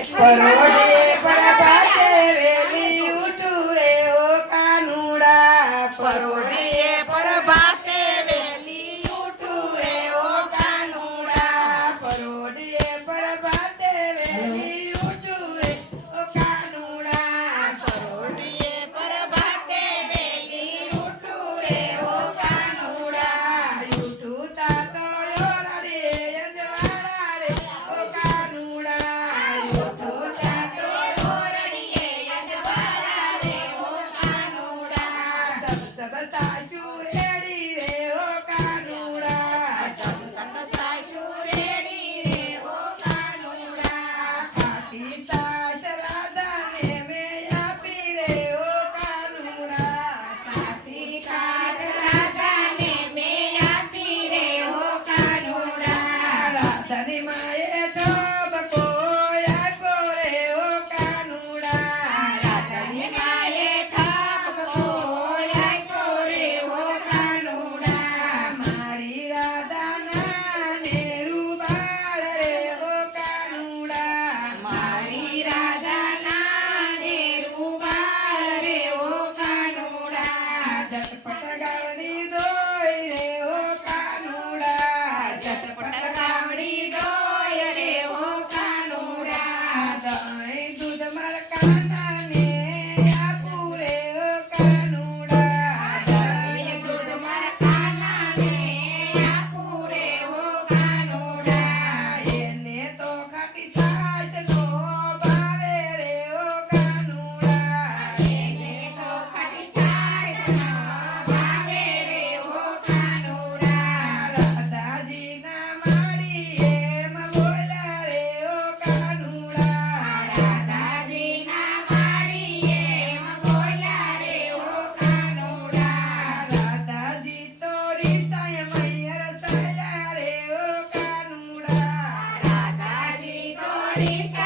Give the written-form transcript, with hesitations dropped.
પરોઢે પ્રભાતે વેલી ઉઠું રે ઓ કાનુડા પરોઢે પ્રભાતે વેલી ઉઠું રે ઓ કાનુડા પરોઢે પ્રભાતે વેલી ઉઠું રે ઓ કાનુડા પરોઢે પ્રભાતે વેલી ઉઠું રે ઓ કાનુડા ઉઠું તાતો યોરડે યજવાડા રે ઓ કાનુડા ઉઠું તાતો ઓરડીએ યજવાડા રે ઓ કાનુડા સબ સાચુ રેડી રે ઓ કાનુડા સત સાચુ રેડી રે ઓ કાનુડા કાકી તાશ રાધાને મેં આપી રે ઓ કાનુડા કાપી કાઢ રાધાને મેં આપી રે ઓ કાનુડા રાધાની માએ ઠપકો આપ્યો રે ઓ કાનુડા રાધાની માએ ઠપકો આપ્યો રે ઓ કાનુડા મારી રાધાના નેરુબાળ રે ઓ કાનુડા મારી રાધાના નેરુબાળ રે ઓ કાનુડા ઝટપટ ગાવડી દોય રે ઓ કાનુડા ઝટપટ ગાવડી ડોય રે ઓ કાનુડા દહીં દૂધ મરકાનાને આપું રે ઓ કાનુડા દહીં દૂધ મરઘાનાને આપું રે ઓ કાનુડા એને તો ખાટી છાશનો ભાવે રે ઓ કાનુડા એને તો ખાટી છાશનો ભાવે રે ઓ કાનુડા રાધાજીના માડી એમ બોલ્યા રે ઓ કાનુડા રાધાજીના માડીએ એમ બોલ્યા રે ઓ કાનુડા રાધાજી તો રીતાય મૈયર થયા રે ઓ કાનુડા રાધાજી તો રીત